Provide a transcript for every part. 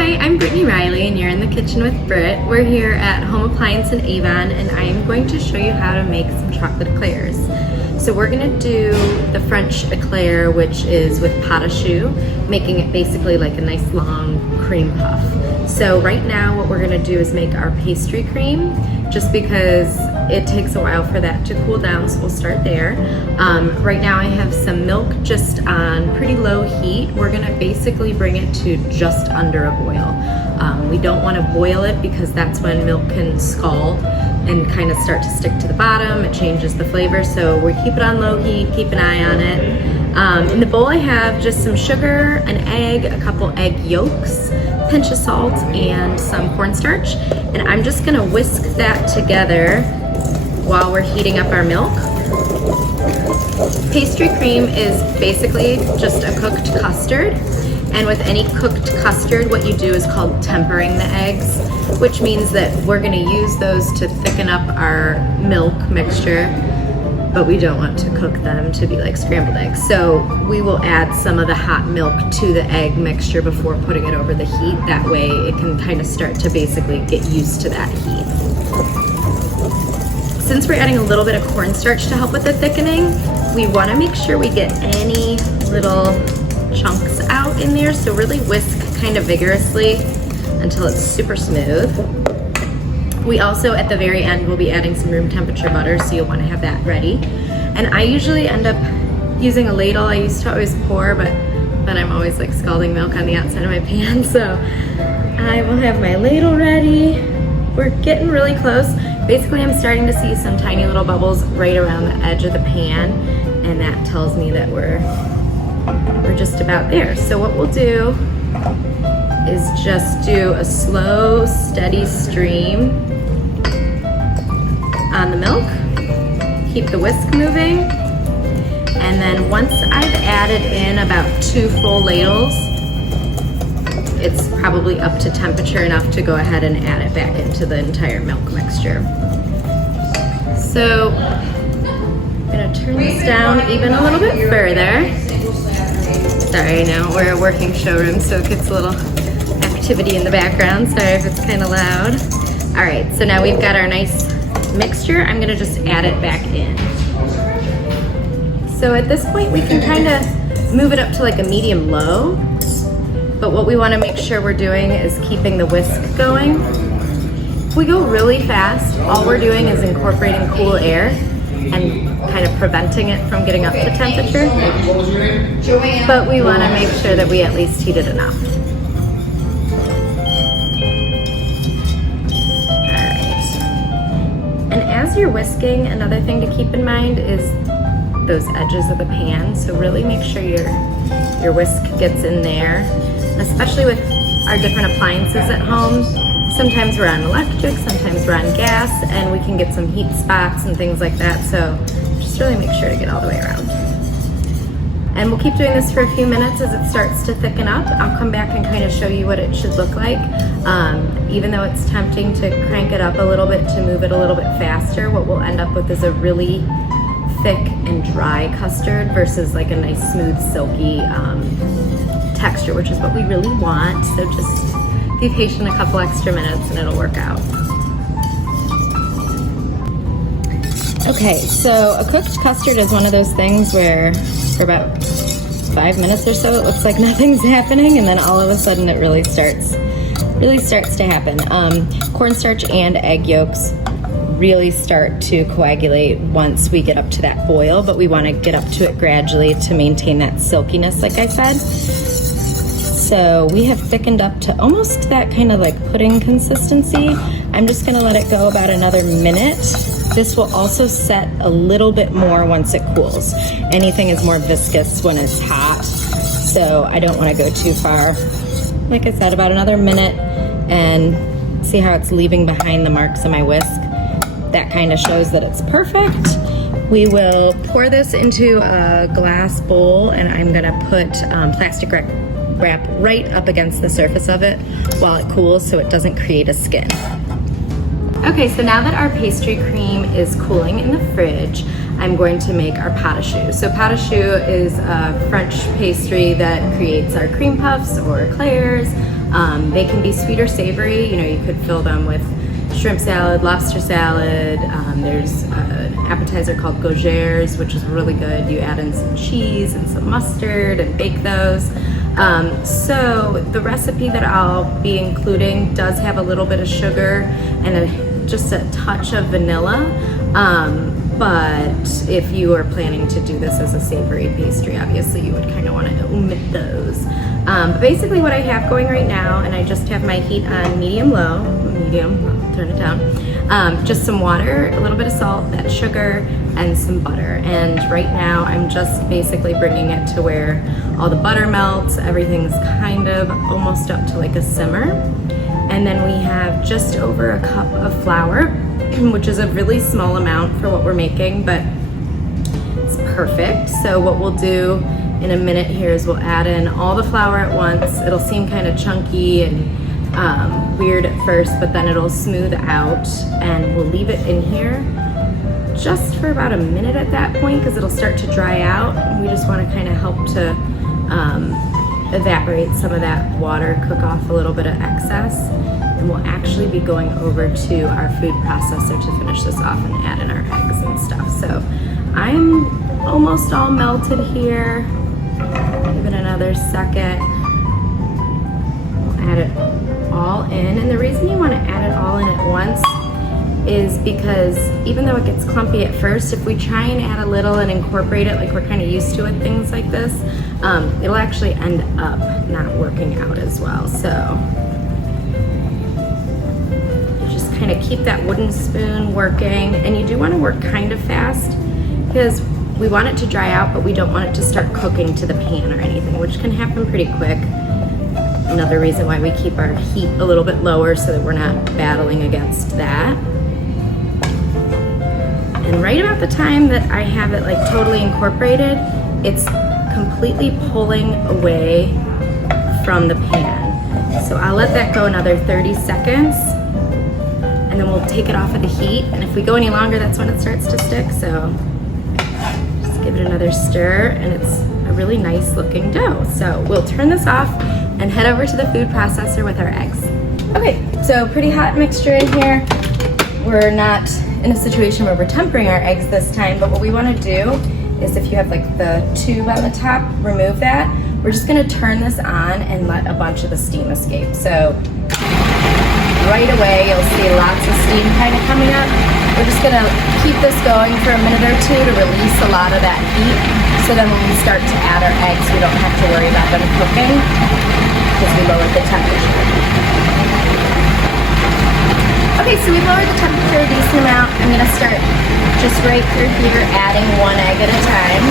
Hi, I'm Brittany Riley and you're in the kitchen with Britt. We're here at Home Appliance in Avon and I am going to show you how to make some chocolate eclairs. So we're going to do the French eclair, which is with Pate Choux, making it basically like a nice long cream puff. So right now what we're going to do is make our pastry cream, just because it takes a while for that to cool down, so we'll start there. Right now I have some milk just on pretty low heat. We're gonna basically bring it to just under a boil. We don't wanna boil it because that's when milk can scald and kind of start to stick to the bottom. It changes the flavor, so we keep it on low heat, keep an eye on it. In the bowl I have just some sugar, an egg, a couple egg yolks, pinch of salt, and some cornstarch. And I'm just gonna whisk that together while we're heating up our milk. Pastry cream is basically just a cooked custard. And with any cooked custard, what you do is called tempering the eggs, which means that we're gonna use those to thicken up our milk mixture, but we don't want to cook them to be like scrambled eggs. So we will add some of the hot milk to the egg mixture before putting it over the heat. That way it can kind of start to basically get used to that heat. Since we're adding a little bit of cornstarch to help with the thickening, we wanna make sure we get any little chunks out in there. So really whisk kind of vigorously until it's super smooth. We also, at the very end, will be adding some room temperature butter, so you'll want to have that ready. And I usually end up using a ladle. I used to always pour, but then I'm always like scalding milk on the outside of my pan, so I will have my ladle ready. We're getting really close. Basically, I'm starting to see some tiny little bubbles right around the edge of the pan, and that tells me that we're just about there. So what we'll do is just do a slow, steady stream on the milk. Keep the whisk moving. And then once I've added in about 2 full ladles, it's probably up to temperature enough to go ahead and add it back into the entire milk mixture. So I'm gonna turn this down even a little bit further. Sorry, I know we're a working showroom, so it gets a little activity in the background. Sorry if it's kind of loud. All right, so now we've got our nice mixture. I'm gonna just add it back in. So at this point, we can kind of move it up to like a medium-low, but what we wanna make sure we're doing is keeping the whisk going. If we go really fast, all we're doing is incorporating cool air and kind of preventing it from getting up to temperature. But we want to make sure that we at least heat it enough. Alright. And as you're whisking, another thing to keep in mind is those edges of the pan. So really make sure your whisk gets in there, especially with our different appliances at home. Sometimes we're on electric, sometimes we're on gas, and we can get some heat spots and things like that. So just really make sure to get all the way around. And we'll keep doing this for a few minutes as it starts to thicken up. I'll come back and kind of show you what it should look like. Even though it's tempting to crank it up a little bit, to move it a little bit faster, what we'll end up with is a really thick and dry custard versus like a nice smooth silky texture, which is what we really want. So just be patient a couple extra minutes and it'll work out. Okay, so a cooked custard is one of those things where for about 5 minutes or so it looks like nothing's happening, and then all of a sudden it really starts to happen. Cornstarch and egg yolks really start to coagulate once we get up to that boil, but we want to get up to it gradually to maintain that silkiness, like I said. So we have thickened up to almost that kind of like pudding consistency. I'm just gonna let it go about another minute. This will also set a little bit more once it cools. Anything is more viscous when it's hot, so I don't wanna go too far. Like I said, about another minute, and see how it's leaving behind the marks of my whisk. That kind of shows that it's perfect. We will pour this into a glass bowl, and I'm gonna put plastic wrap right up against the surface of it while it cools so it doesn't create a skin. Okay, so now that our pastry cream is cooling in the fridge, I'm going to make our Pate Choux. So Pate Choux is a French pastry that creates our cream puffs or eclairs, They can be sweet or savory. You know, you could fill them with shrimp salad, lobster salad. There's an appetizer called Eclairs, which is really good. You add in some cheese and some mustard and bake those. So the recipe that I'll be including does have a little bit of sugar and just a touch of vanilla. But if you are planning to do this as a savory pastry, obviously you would kind of want to omit those. But basically what I have going right now, and I just have my heat on medium, I'll turn it down. Just some water, a little bit of salt, that sugar, and some butter. And right now I'm just basically bringing it to where all the butter melts, everything's kind of almost up to like a simmer. And then we have just over a cup of flour, which is a really small amount for what we're making, but it's perfect. So what we'll do in a minute here is we'll add in all the flour at once. It'll seem kind of chunky and weird at first, but then it'll smooth out, and we'll leave it in here just for about a minute at that point because it'll start to dry out. We just want to kind of help to evaporate some of that water, cook off a little bit of excess. And we'll actually be going over to our food processor to finish this off and add in our eggs and stuff. So I'm almost all melted here. Give it another second. We'll add it all in. And the reason you want to add it all in at once is because even though it gets clumpy at first, if we try and add a little and incorporate it like we're kind of used to with things like this, it'll actually end up not working out as well. So kind of keep that wooden spoon working, and you do want to work kind of fast because we want it to dry out, but we don't want it to start cooking to the pan or anything, which can happen pretty quick. Another reason why we keep our heat a little bit lower so that we're not battling against that. And right about the time that I have it like totally incorporated, it's completely pulling away from the pan. So I'll let that go another 30 seconds. And then we'll take it off of the heat. And if we go any longer, that's when it starts to stick. So just give it another stir, and it's a really nice looking dough. So we'll turn this off and head over to the food processor with our eggs. Okay, so pretty hot mixture in here. We're not in a situation where we're tempering our eggs this time, but what we want to do is if you have like the tube on the top, remove that. We're just gonna turn this on and let a bunch of the steam escape. So right away, you'll see lots of steam kind of coming up. We're just gonna keep this going for a minute or two to release a lot of that heat. So then when we start to add our eggs, we don't have to worry about them cooking because we lowered the temperature. Okay, so we've lowered the temperature a decent amount. I'm gonna start just right through here, adding one egg at a time.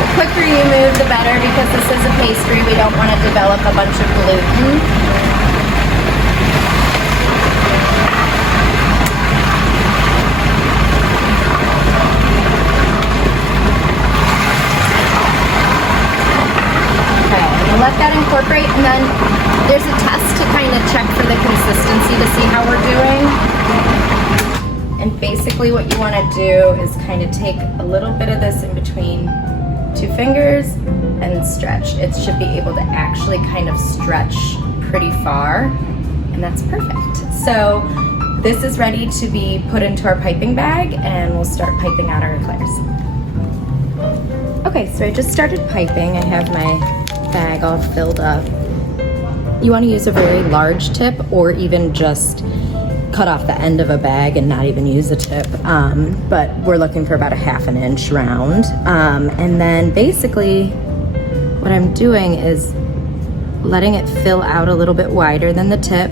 The quicker you move, the better, because this is a pastry. We don't want to develop a bunch of gluten. Okay, I'm gonna let that incorporate, and then there's a test to kind of check for the consistency to see how we're doing. And basically what you want to do is kind of take a little bit of this in between two fingers and stretch. It should be able to actually kind of stretch pretty far, and that's perfect. So this is ready to be put into our piping bag, and we'll start piping out our eclairs. Okay, so I just started piping. I have my bag all filled up. You want to use a very large tip, or even just cut off the end of a bag and not even use a tip, but we're looking for about a ½ inch round. And then basically what I'm doing is letting it fill out a little bit wider than the tip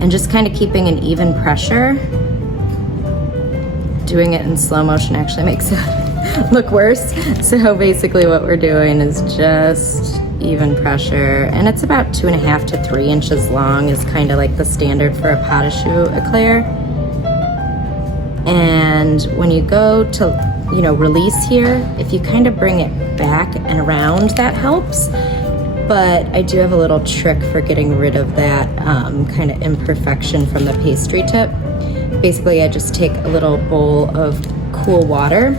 and just kind of keeping an even pressure. Doing it in slow motion actually makes it look worse. So basically what we're doing is just even pressure, and it's about 2.5 to 3 inches long is kind of like the standard for a pot de choux eclair. And when you go to, you know, release here, if you kind of bring it back and around, that helps. But I do have a little trick for getting rid of that kind of imperfection from the pastry tip. basically I just take a little bowl of cool water,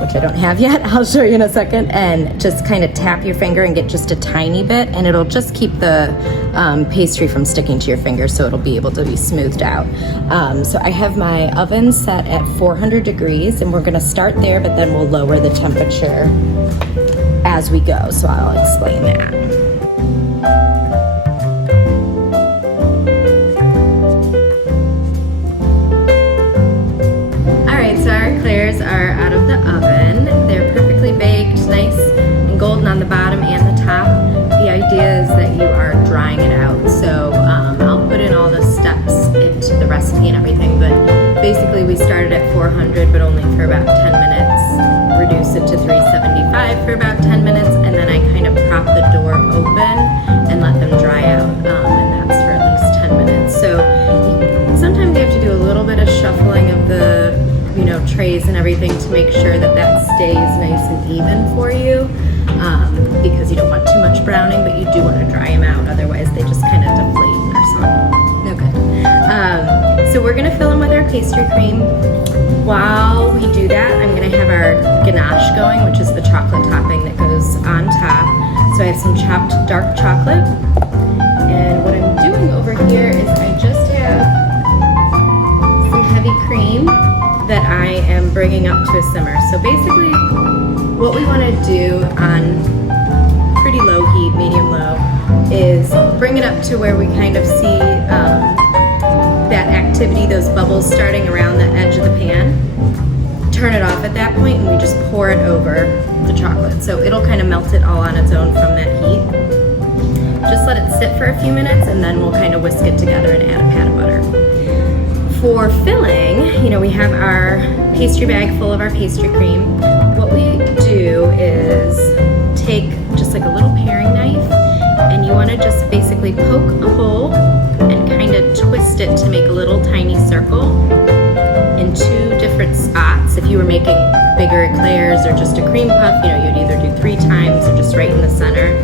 which I don't have yet, I'll show you in a second, and just kind of tap your finger and get just a tiny bit, and it'll just keep the pastry from sticking to your finger, so it'll be able to be smoothed out. So I have my oven set at 400 degrees, and we're gonna start there, but then we'll lower the temperature as we go, so I'll explain that. So our eclairs are out of the oven. They're perfectly baked, nice and golden on the bottom and the top. The idea is that you are drying it out. So I'll put in all the steps into the recipe and everything, but basically we started at 400, but only for about 10 minutes. Reduce it to 375 for about 10 minutes, and then I kind of prop the door open and let them dry out, and that's for at least 10 minutes. So sometimes you have to do a little bit of shuffling of the trays and everything to make sure that that stays nice and even for you, because you don't want too much browning, but you do want to dry them out, otherwise they just kind of deflate and are soggy. No good. So we're going to fill them with our pastry cream. While we do that, I'm going to have our ganache going, which is the chocolate topping that goes on top. So I have some chopped dark chocolate, and what I'm doing over here is I just have some heavy cream that I am bringing up to a simmer. So basically what we want to do on pretty low heat, medium low, is bring it up to where we kind of see that activity, those bubbles starting around the edge of the pan. Turn it off at that point, and we just pour it over the chocolate. So it'll kind of melt it all on its own from that heat. Just let it sit for a few minutes, and then we'll kind of whisk it together and add a pat of butter. For filling, we have our pastry bag full of our pastry cream. What we do is take just like a little paring knife, and you want to just basically poke a hole and kind of twist it to make a little tiny circle in 2 different spots. If you were making bigger eclairs or just a cream puff, you'd either do 3 times or just right in the center.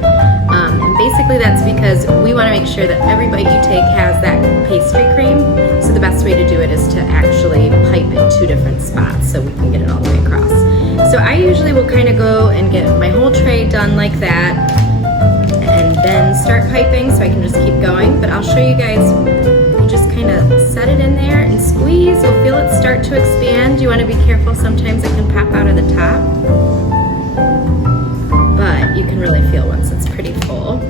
And basically that's because we want to make sure that every bite you take has that pastry cream. So the best way to do it is to actually pipe in 2 different spots so we can get it all the way across. So I usually will kind of go and get my whole tray done like that and then start piping so I can just keep going. But I'll show you guys, you just kind of set it in there and squeeze. You'll feel it start to expand. You want to be careful, sometimes it can pop out of the top, but you can really feel once it's pretty full.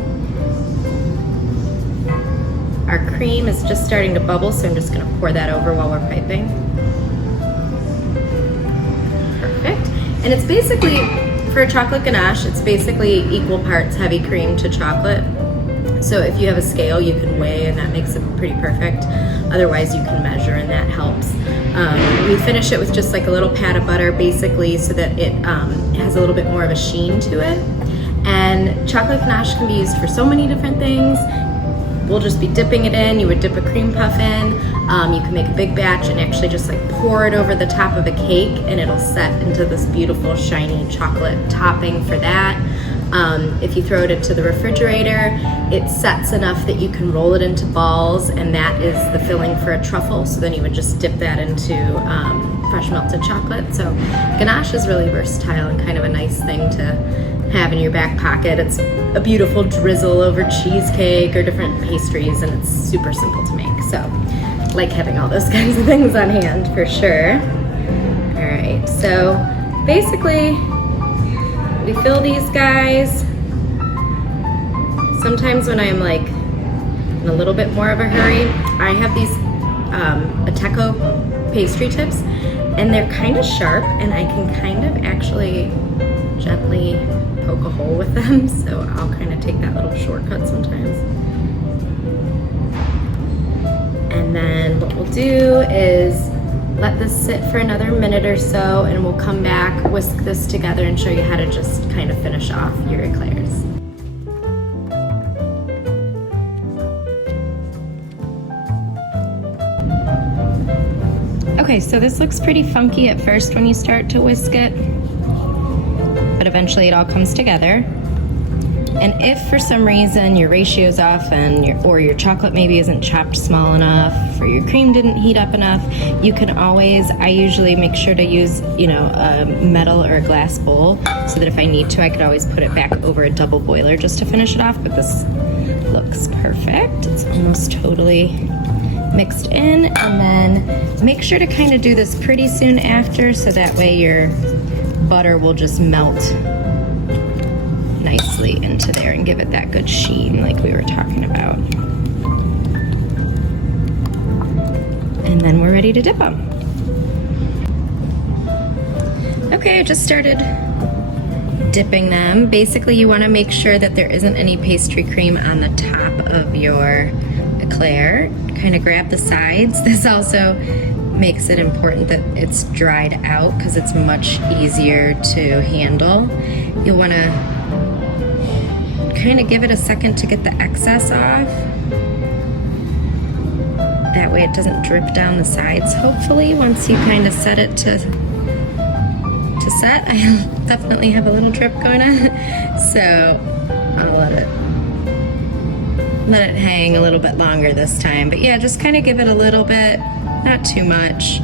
Our cream is just starting to bubble, so I'm just going to pour that over while we're piping. Perfect. And it's basically, for a chocolate ganache, it's basically equal parts heavy cream to chocolate. So if you have a scale, you can weigh, and that makes it pretty perfect. Otherwise, you can measure, and that helps. We finish it with just like a little pat of butter, basically, so that it has a little bit more of a sheen to it. And chocolate ganache can be used for so many different things. We'll just be dipping it in. You would dip a cream puff in. You can make a big batch and actually just like pour it over the top of a cake, and it'll set into this beautiful shiny chocolate topping for that. If you throw it into the refrigerator, it sets enough that you can roll it into balls, and that is the filling for a truffle. So then you would just dip that into fresh melted chocolate. So ganache is really versatile and kind of a nice thing to have in your back pocket. It's a beautiful drizzle over cheesecake or different pastries, and it's super simple to make. So I like having all those kinds of things on hand for sure. All right, so basically we fill these guys. Sometimes when I'm like in a little bit more of a hurry, I have these Ateco pastry tips, and they're kind of sharp, and I can kind of actually gently poke a hole with them, so I'll kind of take that little shortcut sometimes. And then what we'll do is let this sit for another minute or so, and we'll come back, whisk this together, and show you how to just kind of finish off your eclairs. Okay, so this looks pretty funky at first when you start to whisk it, but eventually it all comes together. And if for some reason your ratio's off and your chocolate maybe isn't chopped small enough or your cream didn't heat up enough, you can always, I usually make sure to use, a metal or a glass bowl so that if I need to, I could always put it back over a double boiler just to finish it off. But this looks perfect. It's almost totally mixed in. And then make sure to kind of do this pretty soon after so that way your butter will just melt nicely into there and give it that good sheen like we were talking about. And then we're ready to dip them. Okay, I just started dipping them. Basically, you want to make sure that there isn't any pastry cream on the top of your eclair. Kind of grab the sides. This also makes it important that it's dried out because it's much easier to handle. You'll want to kind of give it a second to get the excess off. That way it doesn't drip down the sides, hopefully, once you kind of set it to set. I definitely have a little drip going on, so I'll let it hang a little bit longer this time. But yeah, just kind of give it a little bit, not too much.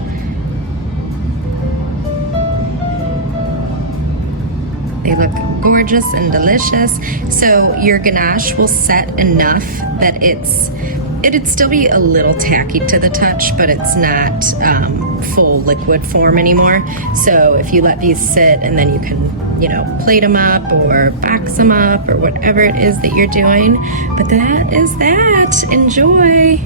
They look gorgeous and delicious. So your ganache will set enough that it'd still be a little tacky to the touch, but it's not full liquid form anymore. So if you let these sit and then you can, plate them up or box them up or whatever it is that you're doing. But that is that. Enjoy.